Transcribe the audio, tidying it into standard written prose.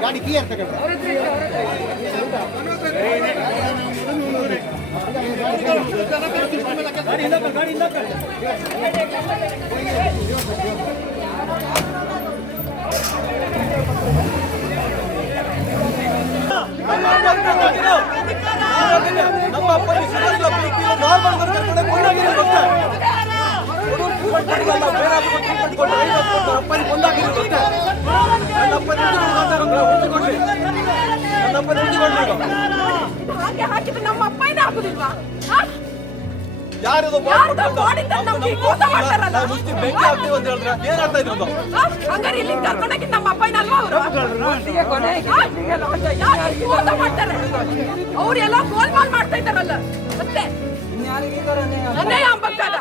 ಗಾಡಿ ಕೀ ಅರ್ಥ ನಮ್ಮ ಹಾಕಿದ್ರೆ ನಮ್ಮ ಅಪ್ಪನೇ ಆಗುದಿಲ್ವಾ? ಯಾರದು ಹಂಗಾರೆ ಇಲ್ಲಿ ಕರ್ಕೊಂಡೋಗಿ ನಮ್ಮ ಅಪ್ಪನ ಅಲ್ವಾ ಅವರು ಅವ್ರು ಎಲ್ಲ ಗೋಲ್ಮಾಲ್ ಮಾಡ್ತಾ ಇದ್ದಾರಲ್ಲ ಮತ್ತೆ ಅನ್ಯಾಯ ಆಗ್ಬೇಕಾದ